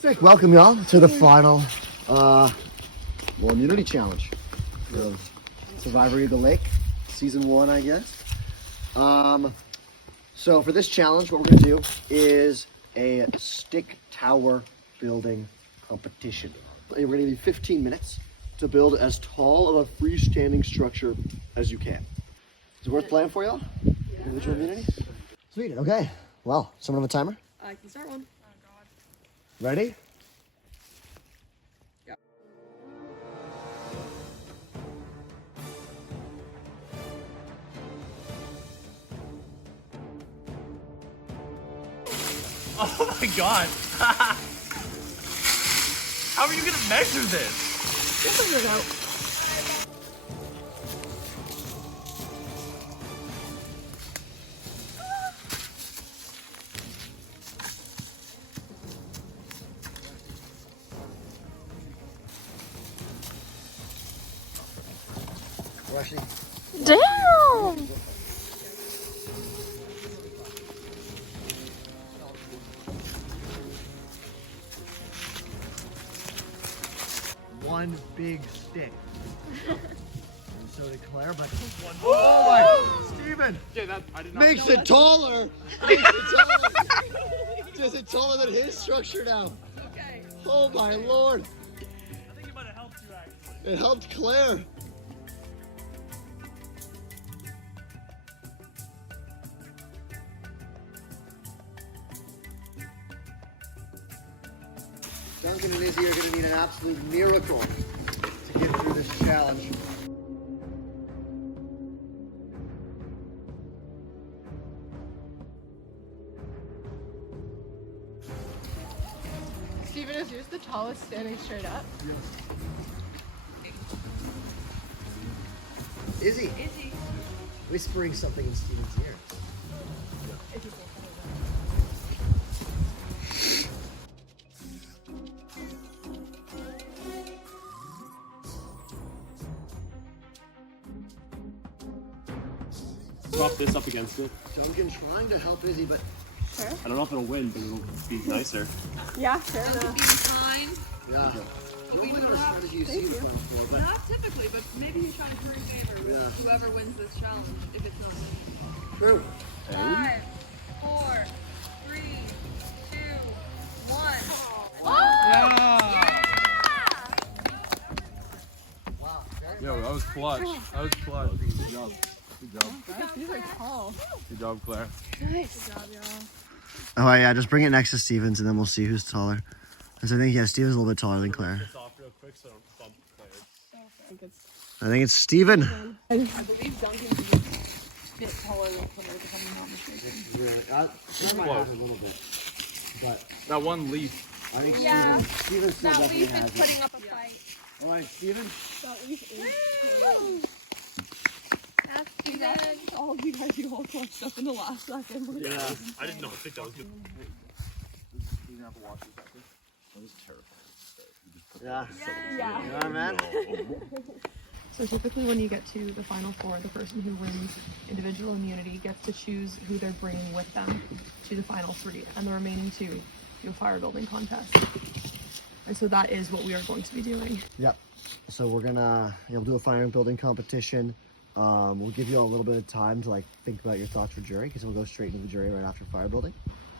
Sick. Welcome, y'all, to the final immunity challenge of Survivor of the Lake, season 1, I guess. So for this challenge, what we're gonna do is a stick tower building competition. We're gonna need 15 minutes to build as tall of a freestanding structure as you can. Is it worth playing for y'all? Yeah. Individual immunity? Sweet. Okay. Well, someone have a timer? I can start one. Oh, God. Ready? Yeah. Oh my god! How are you gonna measure this? We'll figure it out. Damn! One big stick. And so did Claire, but oh my, Steven! Yeah, that I did not Makes know it taller! Makes it taller! Is it taller than his structure now? Okay. Oh my lord! I think it might have helped you actually. It helped Claire. Duncan and Izzy are going to need an absolute miracle to get through this challenge. Steven, is yours the tallest standing straight up? Izzy, whispering something in Steven's ear. Prop this up against it. Duncan trying to help Izzy, but Sure. I don't know if it'll win, but it'll be nicer. Yeah, fair enough. Being kind. yeah. We'll win our strategy you see the final four, but Not typically, but maybe he's trying to curry favor with whoever wins this challenge, if it's not me. true. 5, 4, 3, 2, 1. Wow. Yo, that was clutch. That was clutch. Good job. Good job. These are tall. Good job, Claire. Nice. Good job, y'all. Oh yeah, just bring it next to Steven's and then we'll see who's taller. Because I think, yeah, Steven's a little bit taller than Claire. It's off real quick, so don't bump Claire. I think it's Steven. I believe Duncan's a bit taller than Claire, if I'm not mistaken. Claire might have a little bit. But That one leaf. I think Yeah. Steven still That definitely leaf has is it. putting up a fight. Alright, Steven. All of you guys, you all clutched up in the last second. Yeah. I did not think that was good. Yeah. Yeah. You know what, man? So typically when you get to the final four, the person who wins individual immunity gets to choose who they're bringing with them to the final three, and the remaining two do a fire building contest. And so that is what we are going to be doing. Yep. So we're gonna do a fire building competition. We'll give you all a little bit of time to think about your thoughts for jury, because we'll go straight into the jury right after fire building.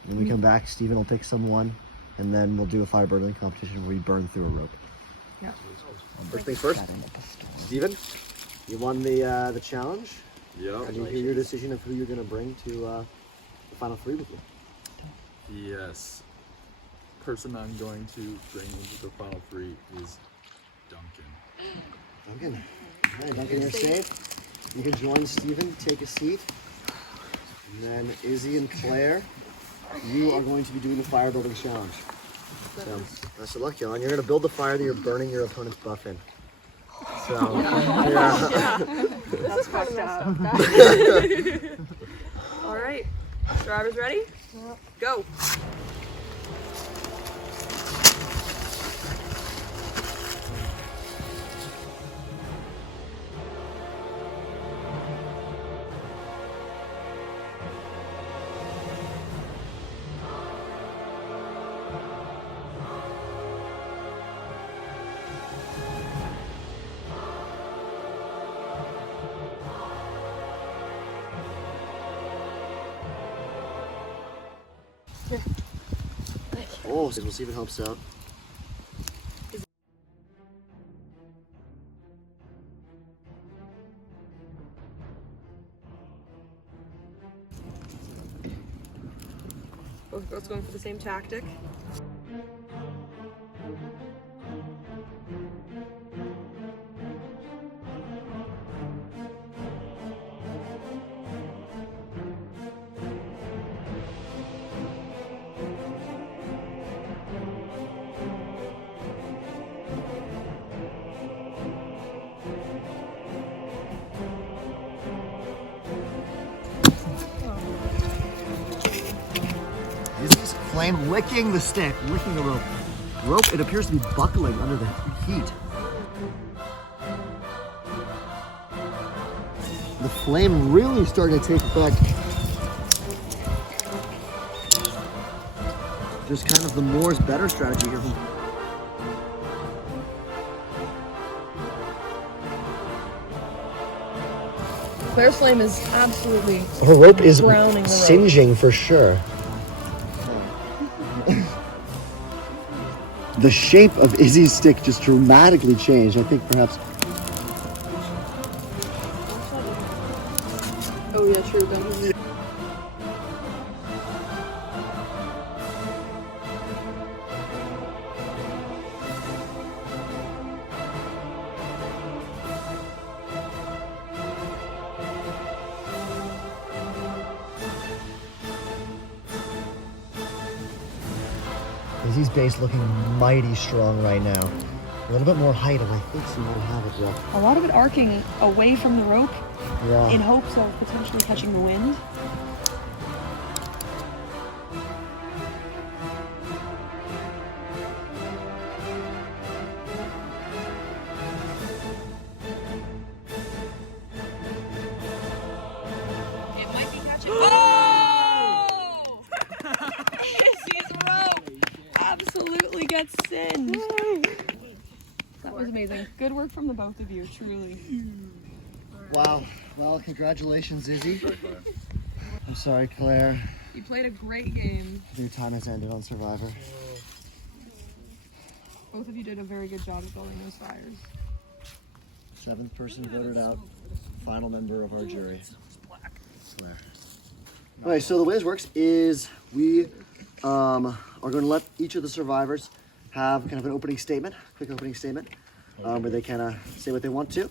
When we come back, Steven will pick someone, and then we'll do a fire building competition where we burn through a rope. Yeah. First things first, Steven, you won the challenge. Yeah. And you hear your decision of who you're gonna bring to the final three with you. Yes. Person I'm going to bring into the final three is Duncan. Duncan. Hey, Duncan, you're safe. You can join Steven, take a seat. And then Izzy and Claire, you are going to be doing the fire building challenge. So, best of luck, y'all. And you're going to build the fire that you're burning your opponent's buff in. So, yeah. That's fucked up. All right. Drivers ready? Go. Oh, so we'll see if it helps out. Both girls going for the same tactic. Izzy's flame licking the stick, licking the rope. Rope, it appears to be buckling under the heat. The flame really starting to take effect. Just kind of the more is better strategy here. Claire's flame is absolutely Her rope is browning the rope. singeing for sure. The shape of Izzy's stick just dramatically changed. I think perhaps. Oh yeah, true. Duncan. Izzy's base looking mighty strong right now. A little bit more height, and I think she might have it, yeah. A lot of it arcing away from the rope Yeah. in hopes of potentially catching the wind. It might be catching. Oh! Izzy's rope. Absolutely gets singed. That was amazing. Good work from the both of you, truly. Wow. Well, congratulations, Izzy. I'm sorry, Claire. You played a great game. Your time has ended on Survivor. Both of you did a very good job of building those fires. 7th person voted out. Final member of our jury. Claire. Okay, so the way this works is we are going to let each of the survivors have kind of an opening statement, quick opening statement, where they kind of say what they want to,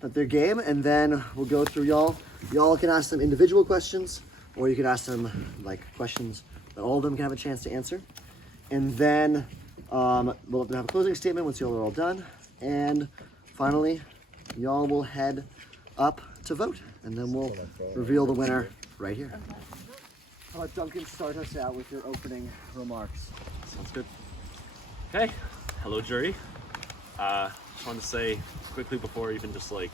about their game, and then we'll go through y'all. Y'all can ask them individual questions, or you can ask them like questions that all of them can have a chance to answer. And then we'll have to have a closing statement once y'all are all done. And finally, y'all will head up to vote, and then we'll reveal the winner right here. How about Duncan start us out with your opening remarks? Sounds good. Okay, hello jury. Just wanted to say quickly before even just like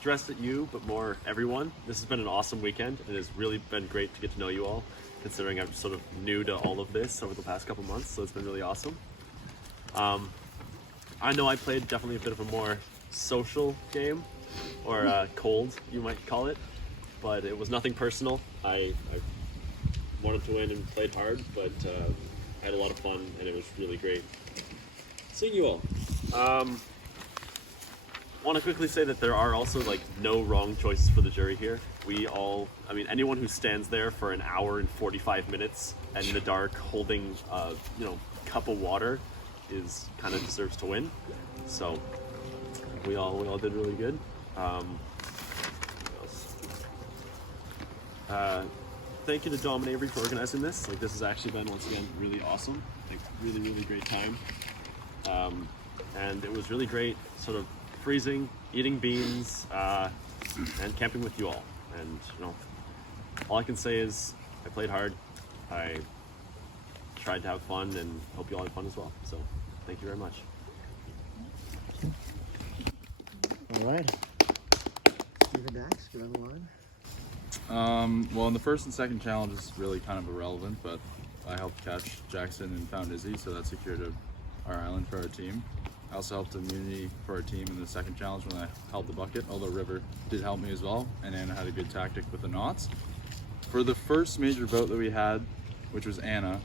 addressed at you, but more everyone. This has been an awesome weekend. It has really been great to get to know you all, considering I'm sort of new to all of this over the past couple months, so it's been really awesome. I know I played definitely a bit of a more social game, or cold, you might call it, but it was nothing personal. I wanted to win and played hard, but I had a lot of fun and it was really great seeing you all. Want to quickly say that there are also like no wrong choices for the jury here. We all, I mean, anyone who stands there for an hour and 45 minutes and in the dark holding cup of water is kind of deserves to win. So we all did really good. What else? Thank you to Dom and Avery for organizing this. Like, this has actually been, once again, really awesome. Like, really great time. And it was really great sort of freezing, eating beans, and camping with you all. And, all I can say is I played hard. I tried to have fun and hope you all had fun as well. So, thank you very much. All right. Steven Dax, get on the line. Well, in the first and second challenge is really kind of irrelevant, but I helped catch Jackson and found Izzy, so that secured our island for our team. I also helped immunity for our team in the second challenge when I held the bucket, although River did help me as well, and Anna had a good tactic with the knots. For the first major vote that we had, which was Anna.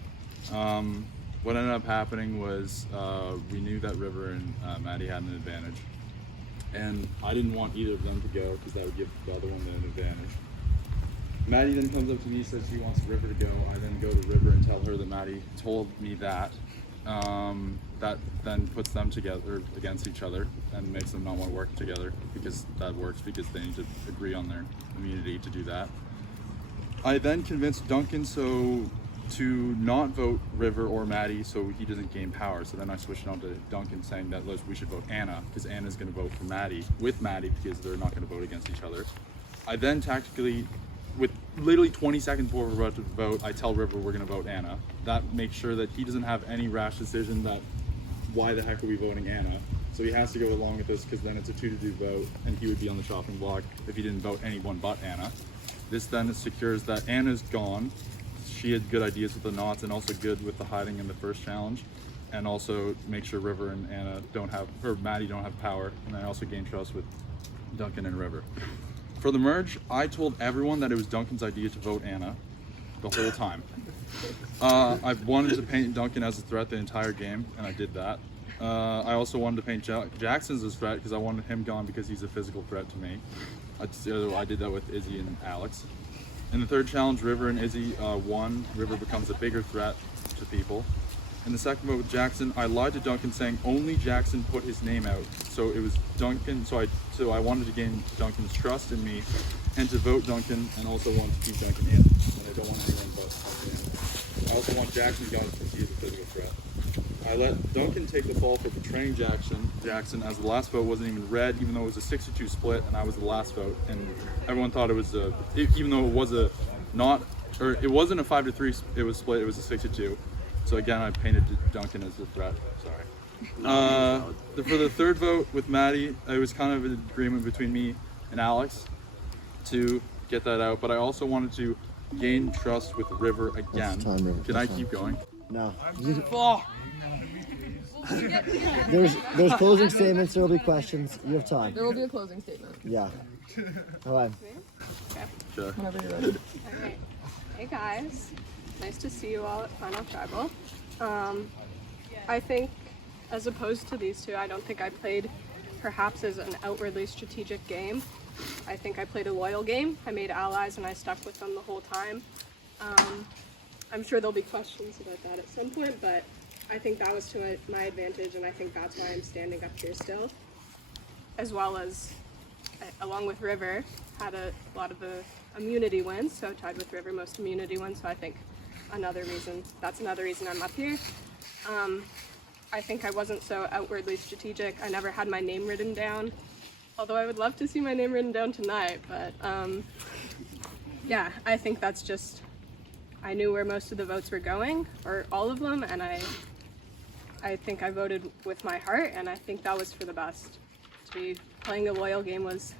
What ended up happening was we knew that River and Maddie had an advantage, and I didn't want either of them to go because that would give the other one an advantage. Maddie then comes up to me and says she wants River to go. I then go to River and tell her that Maddie told me that. That then puts them together against each other and makes them not want to work together, because that works because they need to agree on their immunity to do that. I then convinced Duncan to not vote River or Maddie so he doesn't gain power. So then I switched on to Duncan saying that we should vote Anna, because Anna's going to vote for Maddie with Maddie because they're not going to vote against each other. I then tactically, with literally 20 seconds before we're about to vote, I tell River we're going to vote Anna. That makes sure that he doesn't have any rash decision that why the heck are we voting Anna. So he has to go along with this because then it's a 2-2 vote and he would be on the chopping block if he didn't vote anyone but Anna. This then secures that Anna's gone. She had good ideas with the knots and also good with the hiding in the first challenge, and also make sure River and Anna Maddie don't have power, and I also gain trust with Duncan and River. For the merge, I told everyone that it was Duncan's idea to vote Anna the whole time. I wanted to paint Duncan as a threat the entire game, and I did that. I also wanted to paint Jackson as a threat because I wanted him gone because he's a physical threat to me. I did that with Izzy and Alex. In the third challenge, River and Izzy won. River becomes a bigger threat to people. In the second vote with Jackson, I lied to Duncan saying only Jackson put his name out. So it was Duncan, so I wanted to gain Duncan's trust in me and to vote Duncan, and also want to keep Duncan in. And I don't want anyone but Duncan in. I also want Jackson gone because he is a physical threat. I let Duncan take the fall for betraying Jackson, as the last vote wasn't even read, even though it was a 6-2 split and I was the last vote, and everyone thought it was even though it was it wasn't a 5-3, it was split, it was a 6-2. So again, I painted Duncan as a threat. Sorry. For the third vote with Maddie, it was kind of an agreement between me and Alex to get that out, but I also wanted to gain trust with River again. Can I keep going? No. There's closing statements. There will be questions. You have time. There will be a closing statement. Yeah. All right. Sure. Whenever you're ready. Alright. Hey guys. Nice to see you all at Final Tribal. I think, as opposed to these two, I don't think I played perhaps as an outwardly strategic game. I think I played a loyal game. I made allies and I stuck with them the whole time. I'm sure there'll be questions about that at some point, but I think that was to my advantage, and I think that's why I'm standing up here still. As well as, along with River, had a lot of the immunity wins, so tied with River most immunity wins, so I think that's another reason I'm up here. I think I wasn't so outwardly strategic. I never had my name written down, although I would love to see my name written down tonight, but yeah, I think that's just, I knew where most of the votes were going, or all of them, and I think I voted with my heart, and I think that was for the best. To be playing a loyal game was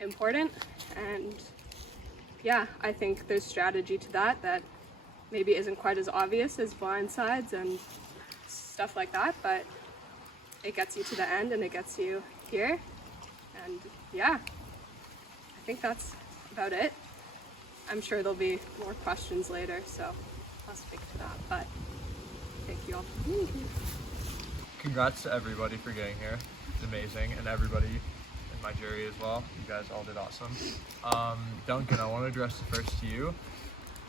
important, and yeah, I think there's strategy to that maybe isn't quite as obvious as blindsides and stuff like that, but it gets you to the end and it gets you here, and yeah, I think that's about it. I'm sure there'll be more questions later, so I'll speak to that, but thank you all for being here. Congrats to everybody for getting here. It's amazing, and everybody in my jury as well. You guys all did awesome. Duncan, I want to address the first to you.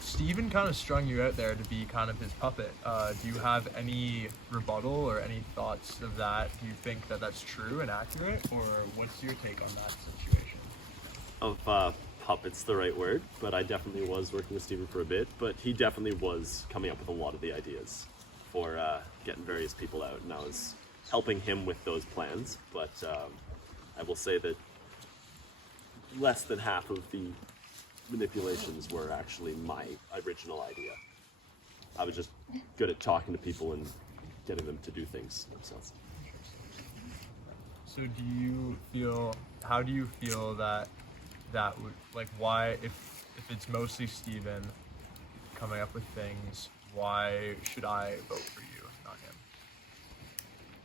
Steven kind of strung you out there to be kind of his puppet. Do you have any rebuttal or any thoughts of that? Do you think that that's true and accurate, or what's your take on that situation? Puppet's the right word, but I definitely was working with Steven for a bit, but he definitely was coming up with a lot of the ideas for getting various people out, and I was helping him with those plans, but I will say that less than half of the manipulations were actually my original idea. I was just good at talking to people and getting them to do things themselves. So how do you feel that would, like, why, if it's mostly Steven coming up with things, why should I vote for you, not him?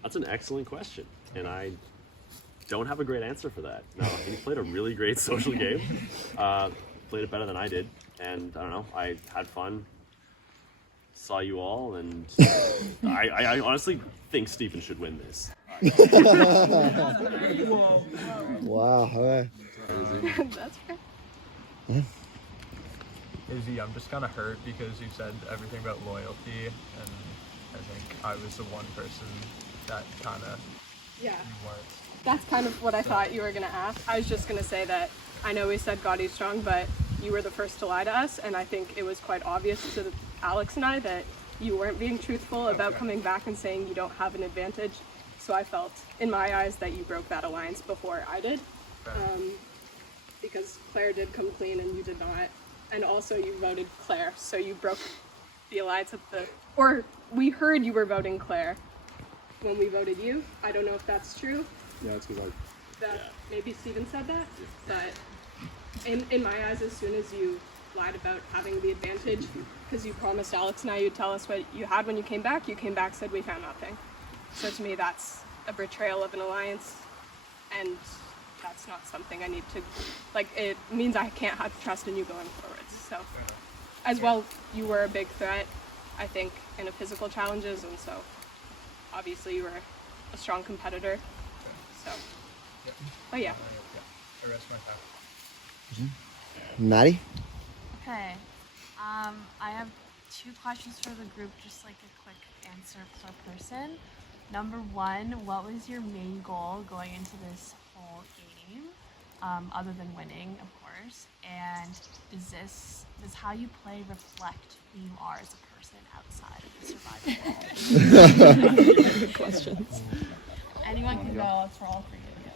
That's an excellent question, and I don't have a great answer for that. No, he played a really great social game, played it better than I did, and I don't know, I had fun saw you all, and I honestly think Stephen should win this. Wow. Okay. That's fair. Izzy, I'm just kind of hurt because you said everything about loyalty, and I think I was the one person that kind of Yeah. you weren't. That's kind of what I thought you were going to ask. I was just going to say that I know we said God is strong, but you were the first to lie to us, and I think it was quite obvious to Alex and I that you weren't being truthful about coming back and saying you don't have an advantage. So I felt, in my eyes, that you broke that alliance before I did. Because Claire did come clean and you did not. And also you voted Claire, so you broke the alliance or we heard you were voting Claire when we voted you. I don't know if that's true. Yeah, it's because Maybe Steven said that, but in my eyes, as soon as you lied about having the advantage, because you promised Alex and I you'd tell us what you had when you came back, said we found nothing. So to me, that's a betrayal of an alliance, and that's not something I need to, it means I can't have trust in you going forwards. So, as well, you were a big threat, I think, in a physical challenges, and so obviously you were a strong competitor. So, but yeah. I rest my time. Maddie? Okay. I have 2 questions for the group, just like a quick answer per person. Number 1, what was your main goal going into this whole game, other than winning, of course? And does how you play reflect who you are as a person outside of the survival? Questions. Anyone can go. It's for all 3 of you.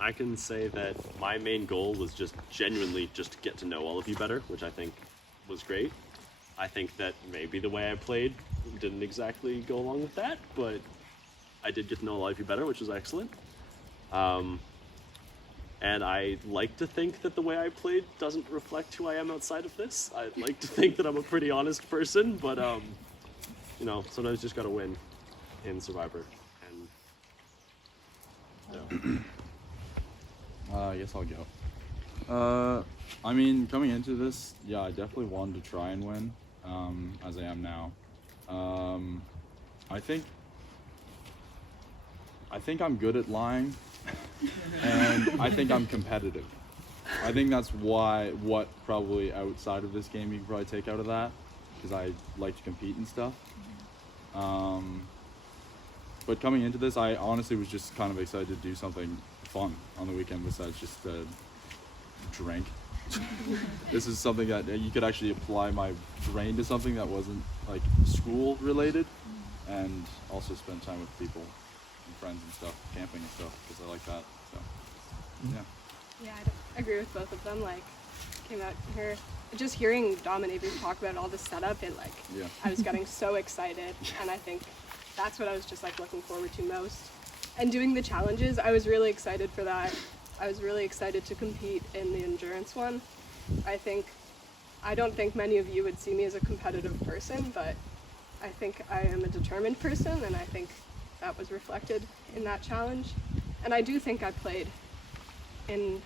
I can say that my main goal was just genuinely just to get to know all of you better, which I think was great. I think that maybe the way I played didn't exactly go along with that, but I did get to know a lot of you better, which was excellent. And I like to think that the way I played doesn't reflect who I am outside of this. I like to think that I'm a pretty honest person, but sometimes you just gotta win in Survivor. And I guess I'll go. I mean, coming into this, yeah, I definitely wanted to try and win, as I am now. I think I'm good at lying, and I think I'm competitive. I think that's what probably outside of this game you can probably take out of that, because I like to compete and stuff. But coming into this, I honestly was just kind of excited to do something fun on the weekend besides just drink. This is something that you could actually apply my brain to something that wasn't like school related, and also spend time with people and friends and stuff, camping and stuff, because I like that. So yeah. Yeah, I agree with both of them. Came out here, just hearing Dom and Avery talk about all the setup, I was getting so excited, and I think that's what I was just looking forward to most. And doing the challenges, I was really excited for that. I was really excited to compete in the endurance one. I don't think many of you would see me as a competitive person, but I think I am a determined person, and I think that was reflected in that challenge. And I do think I played in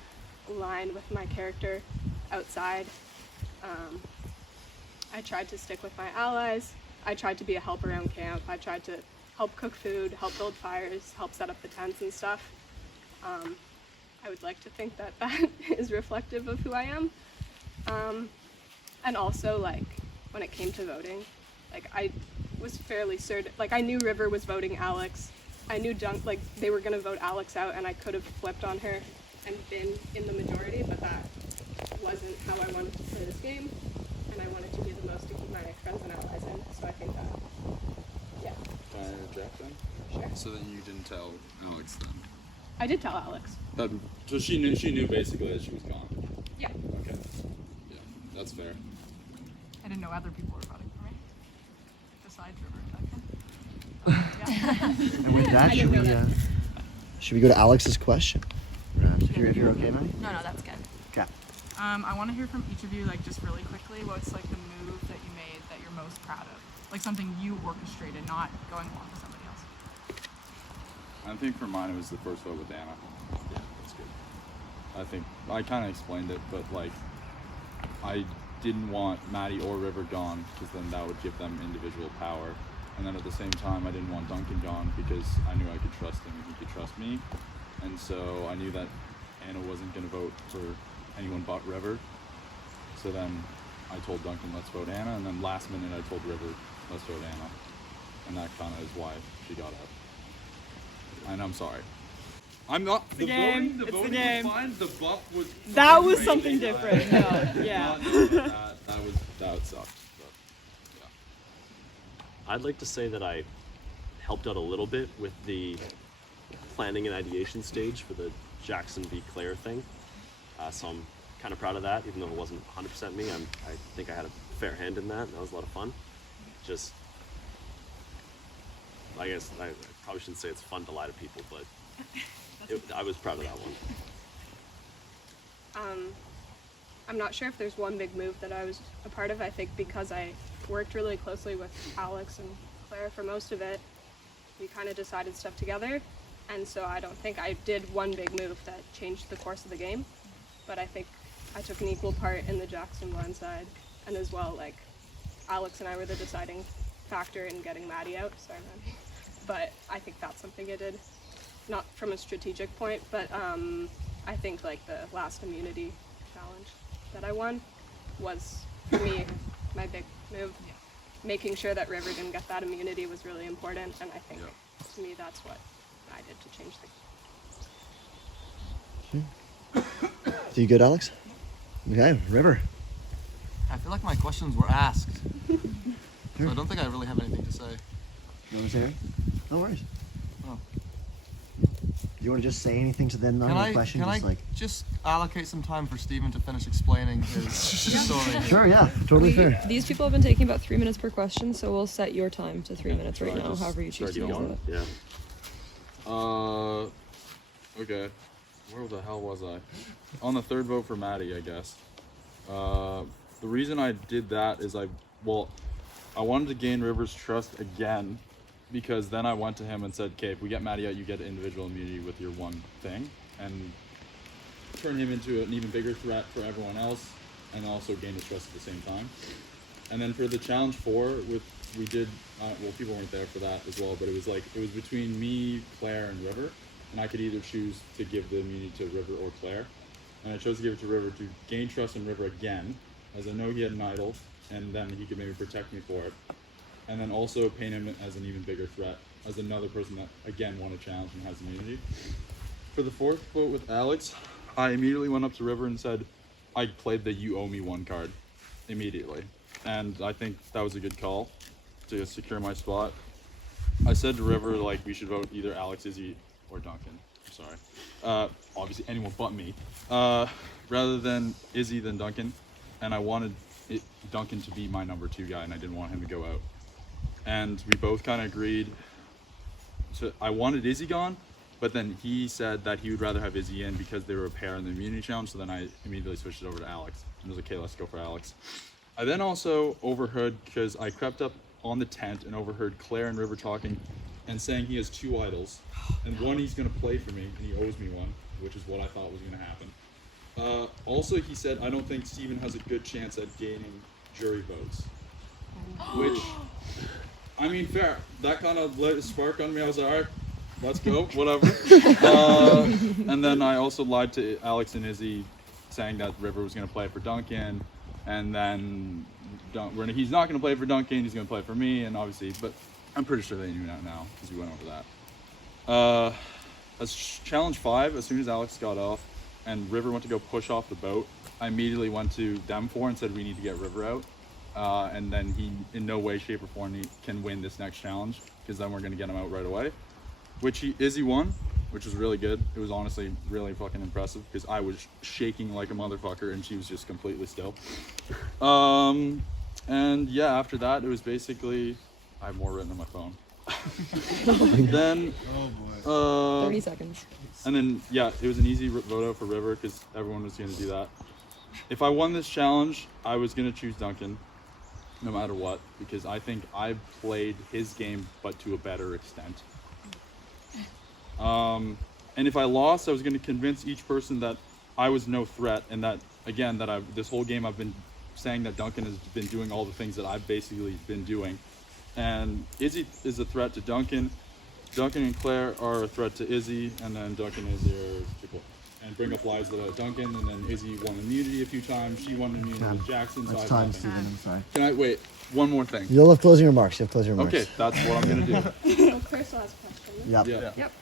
line with my character outside. I tried to stick with my allies. I tried to be a help around camp. I tried to help cook food, help build fires, help set up the tents and stuff. I would like to think that is reflective of who I am. And also, when it came to voting, I was fairly certain, I knew River was voting Alex. I knew they were gonna vote Alex out, and I could have flipped on her and been in the majority, but that wasn't how I wanted to play this game, and I wanted to do the most to keep my friends and allies in, so I think that, yeah. Can I interject then? Sure. So then you didn't tell Alex then? I did tell Alex. So she knew basically that she was gone. Yeah. Okay. Yeah, that's fair. I didn't know other people were voting for me. Besides River and Duncan. And with that, should we go to Alex's question? If you're okay, Maddie? No, that's good. Okay. I want to hear from each of you, just really quickly, what's the move that you made that you're most proud of? Something you orchestrated, not going along with somebody else. I think for mine it was the first vote with Anna. yeah, that's good. I think I kind of explained it, but I didn't want Maddie or River gone because then that would give them individual power. And then at the same time, I didn't want Duncan gone because I knew I could trust him and he could trust me. And so I knew that Anna wasn't going to vote for anyone but River. So then I told Duncan, let's vote Anna. And then last minute I told River, let's vote Anna. And that kind of is why she got out. And I'm sorry. I'm not. The game. voting, the It's the voting game. was fine. The buff was. That was crazy. something different. No, yeah. That would suck. But, yeah. I'd like to say that I helped out a little bit with the planning and ideation stage for the Jackson v. Claire thing. So I'm kind of proud of that, even though it wasn't 100% me. I think I had a fair hand in that. That was a lot of fun. Just, I guess I probably shouldn't say it's fun to lie to people, but I was proud of that one. I'm not sure if there's one big move that I was a part of. I think because I worked really closely with Alex and Claire for most of it, we kind of decided stuff together. And so I don't think I did one big move that changed the course of the game. But I think I took an equal part in the Jackson blind side. And as well, like, Alex and I were the deciding factor in getting Maddie out. Sorry, Maddie. But I think that's something I did. Not from a strategic point, but I think like the last immunity challenge that I won was, for me, my big move. Yeah. Making sure that River didn't get that immunity was really important, and I think Yeah. to me that's what I did to change the. So you good, Alex? Okay, River. I feel like my questions were asked, so I don't think I really have anything to say. You want to say anything? No worries. Oh. Do you want to just say anything to them on the question? Can Just I like, just allocate some time for Steven to finish explaining his story? sure, yeah, totally fair. These people have been taking about 3 minutes per question, so we'll set your time to 3 minutes right Should I now, just however you choose start to use going? it. Yeah. Okay. Where the hell was I? On the third vote for Maddie, I guess. The reason I did that is I wanted to gain River's trust again, because then I went to him and said, okay, if we get Maddie out, you get individual immunity with your one thing, and turn him into an even bigger threat for everyone else, and also gain his trust at the same time. And then for the challenge 4, we did, people weren't there for that as well, but it was between me, Claire, and River, and I could either choose to give the immunity to River or Claire, and I chose to give it to River to gain trust in River again, as I know he had an idol, and then he could maybe protect me for it, and then also paint him as an even bigger threat, as another person that again won a challenge and has immunity. For the 4th vote with Alex, I immediately went up to River and said, I played the you owe me one card immediately, and I think that was a good call to secure my spot. I said to River, like, we should vote either Alex, Izzy, or Duncan. I'm sorry. Obviously anyone but me. Rather than Izzy than Duncan, and I wanted Duncan to be my number 2 guy, and I didn't want him to go out. And we both kind of agreed I wanted Izzy gone, but then he said that he would rather have Izzy in because they were a pair in the immunity challenge, so then I immediately switched it over to Alex. And I was like, okay, let's go for Alex. I then also overheard, because I crept up on the tent and overheard Claire and River talking and saying he has 2 idols, and one he's going to play for me, and he owes me one, which is what I thought was going to happen. Also, he said, I don't think Steven has a good chance at gaining jury votes, which, I mean, fair. That kind of lit a spark on me. I was like, all right, let's go, whatever. And then I also lied to Alex and Izzy, saying that River was going to play for Duncan, and then he's not going to play for Duncan, he's going to play for me, and obviously, but I'm pretty sure they knew that now, because we went over that. As challenge 5, as soon as Alex got off, and River went to go push off the boat, I immediately went to them 4 and said we need to get River out. And then he, in no way, shape, or form, can win this next challenge, because then we're going to get him out right away. Which Izzy won, which was really good. It was honestly really fucking impressive, because I was shaking like a motherfucker, and she was just completely still. And yeah, after that, it was basically, I have more written on my phone. Then, 30 seconds. and then, yeah, it was an easy vote out for River, because everyone was going to do that. If I won this challenge, I was going to choose Duncan, no matter what, because I think I played his game, but to a better extent. And if I lost, I was going to convince each person that I was no threat, and that, again, that this whole game I've been saying that Duncan has been doing all the things that I've basically been doing. And Izzy is a threat to Duncan. Duncan and Claire are a threat to Izzy, and then Duncan and Izzy are to Claire. And bring up lies about Duncan, and then Izzy won immunity a few times. She won immunity with Jackson. So That's I time, have nothing. Steven. I'm sorry. Can I wait? One more thing. You'll have closing remarks. You have closing remarks. Okay, that's what I'm gonna do. Oh, Claire still has a question. Yep. Yeah. Yep.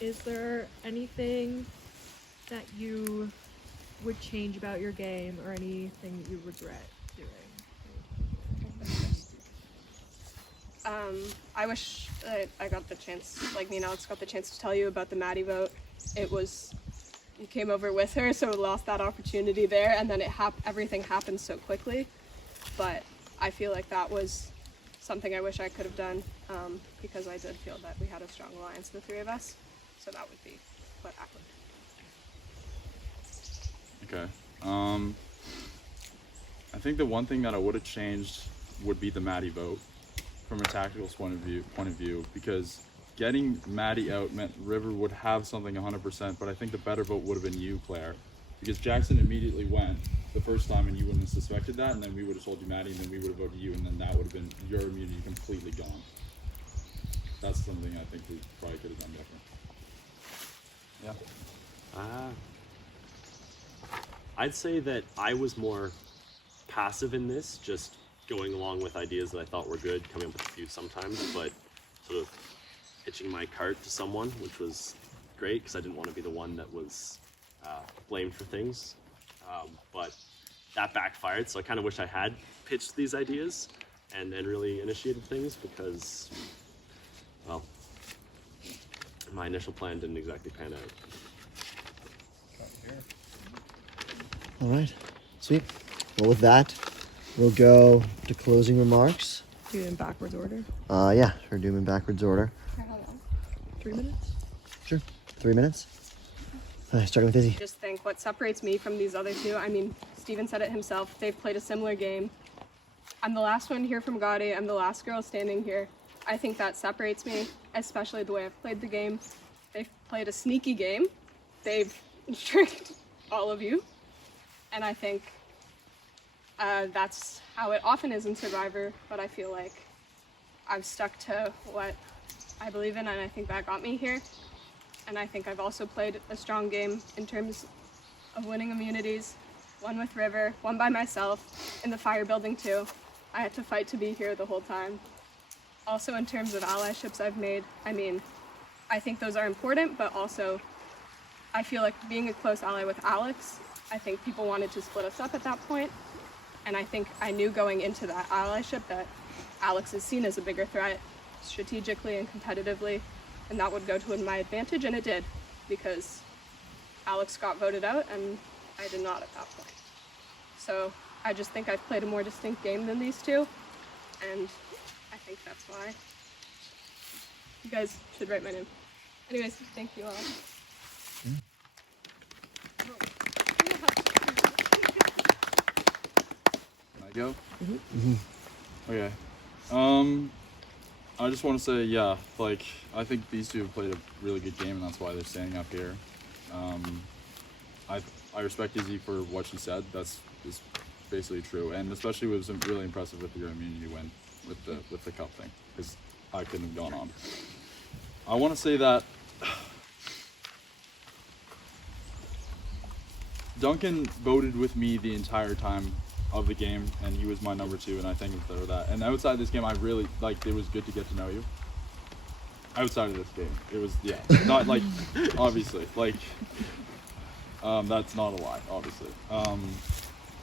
Is there anything that you would change about your game or anything that you regret doing? I wish I got the chance, like me and Alex got the chance to tell you about the Maddie vote. You came over with her, so we lost that opportunity there, and then everything happened so quickly. But I feel like that was something I wish I could have done, because I did feel that we had a strong alliance, the three of us. So that would be what I would. Okay. I think the one thing that I would have changed would be the Maddie vote from a tactical point of view, because getting Maddie out meant River would have something 100%, but I think the better vote would have been you, Claire, because Jackson immediately went the first time and you wouldn't have suspected that, and then we would have told you Maddie, and then we would have voted you, and then that would have been your immunity completely gone. That's something I think we probably could have done different. Yeah. I'd say that I was more passive in this, just going along with ideas that I thought were good, coming up with a few sometimes, but sort of hitching my cart to someone, which was great because I didn't want to be the one that was blamed for things. But that backfired, so I kind of wish I had pitched these ideas and really initiated things, because, well, my initial plan didn't exactly pan out. All right. Sweet. Well, with that, we'll go to closing remarks. Do it in backwards order. Yeah, we're doing in backwards order. For how long? 3 minutes? Sure. 3 minutes. Starting with Izzy. Just think what separates me from these other two. I mean, Steven said it himself. They've played a similar game. I'm the last one here from Gotti. I'm the last girl standing here. I think that separates me, especially the way I've played the game. They've played a sneaky game. They've tricked all of you. And I think that's how it often is in Survivor, but I feel like I've stuck to what I believe in, and I think that got me here. And I think I've also played a strong game in terms of winning immunities. One with River, one by myself, in the fire building too. I had to fight to be here the whole time. Also in terms of allyships I've made, I mean, I think those are important, but also I feel like being a close ally with Alex, I think people wanted to split us up at that point. And I think I knew going into that allyship that Alex is seen as a bigger threat strategically and competitively, and that would go to my advantage, and it did, because Alex got voted out and I did not at that point. So I just think I've played a more distinct game than these two, and I think that's why. You guys should write my name. Anyways, thank you all. Can I go? Okay. I just want to say, yeah, like, I think these two have played a really good game, and that's why they're standing up here. I respect Izzy for what she said. That's basically true, and especially was really impressive with your immunity win with the cup thing, because I couldn't have gone on. I want to say that Duncan voted with me the entire time of the game, and he was my number 2, and I thank him for that. And outside this game, I really, like, it was good to get to know you. Outside of this game, it was, yeah, not like, obviously, like, that's not a lie, obviously.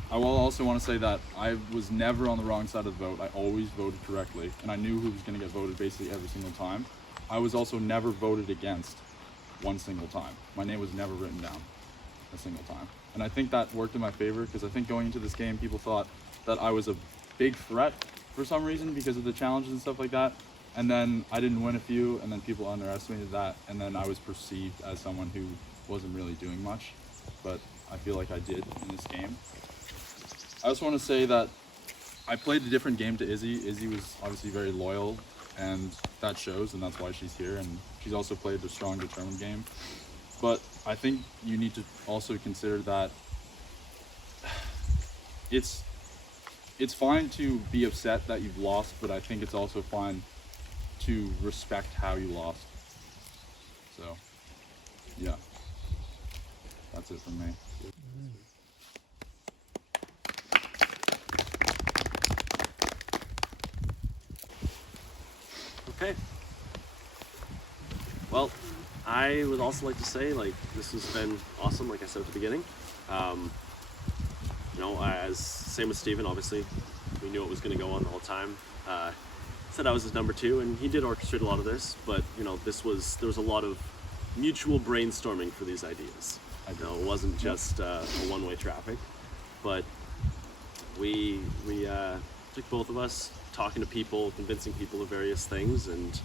I will also want to say that I was never on the wrong side of the vote. I always voted correctly, and I knew who was going to get voted basically every single time. I was also never voted against one single time. My name was never written down a single time. And I think that worked in my favor, because I think going into this game, people thought that I was a big threat for some reason because of the challenges and stuff like that. And then I didn't win a few, and then people underestimated that, and then I was perceived as someone who wasn't really doing much. But I feel like I did in this game. I also want to say that I played a different game to Izzy. Izzy was obviously very loyal, and that shows, and that's why she's here. And she's also played a strong, determined game. But I think you need to also consider that it's fine to be upset that you've lost, but I think it's also fine to respect how you lost. So, yeah, that's it from me. Okay. Well, I would also like to say, like, this has been awesome, like I said at the beginning. You know, as same with Steven, obviously, we knew it was going to go on the whole time. Said I was his number 2, and he did orchestrate a lot of this, but, you know, there was a lot of mutual brainstorming for these ideas. You know, it wasn't just a one-way traffic, but we took both of us talking to people, convincing people of various things, and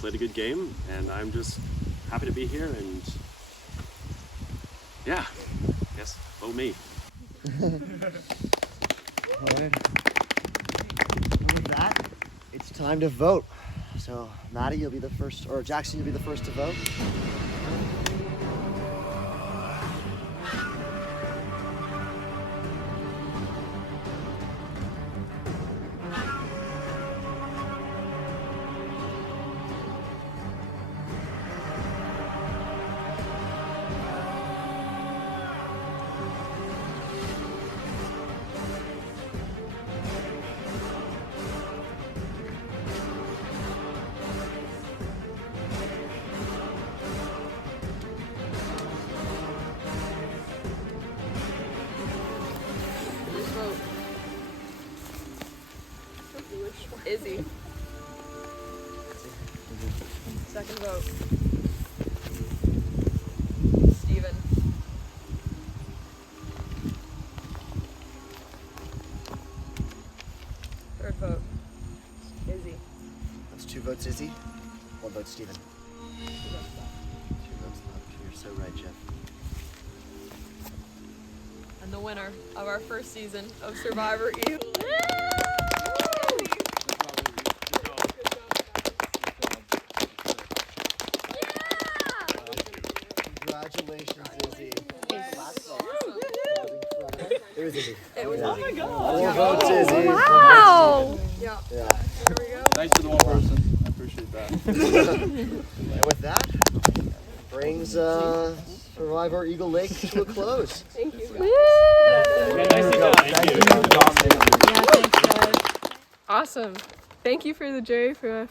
played a good game, and I'm just happy to be here, and yeah, I guess vote me. Alright. And with that, it's time to vote. So, Maddie, you'll be the first, or Jackson, you'll be the first to vote. Izzy. Second vote. Steven. Third vote. Izzy. That's 2 votes, Izzy. 1 vote, Steven. 2 votes left. You're so right, Jeff. And the winner of our first season of Survivor Eagle. Congratulations, Izzy. It was Izzy. It was oh my god. 4 votes, Izzy. Wow! Yeah. Yeah. There we go. Thanks to the one person. I appreciate that. And with that, brings Survivor Eagle Lake to a close. Thank you. Awesome. Thank you for the jury for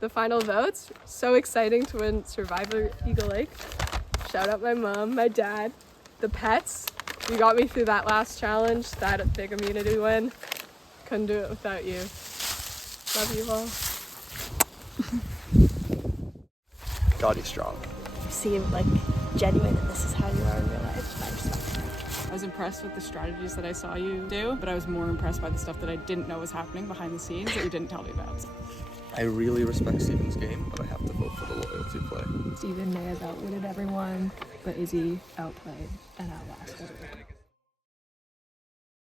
the final votes. So exciting to win Survivor Eagle Lake. Shout out my mom, my dad, the pets. You got me through that last challenge, that big immunity win. Couldn't do it without you. Love you all. Doggy strong. You seem like genuine and this is how you are in real life. I respect it. I was impressed with the strategies that I saw you do, but I was more impressed by the stuff that I didn't know was happening behind the scenes that you didn't tell me about. I really respect Steven's game, but I have to vote for the loyalty play. Steven may have outwitted everyone, but Izzy outplayed and outlasted.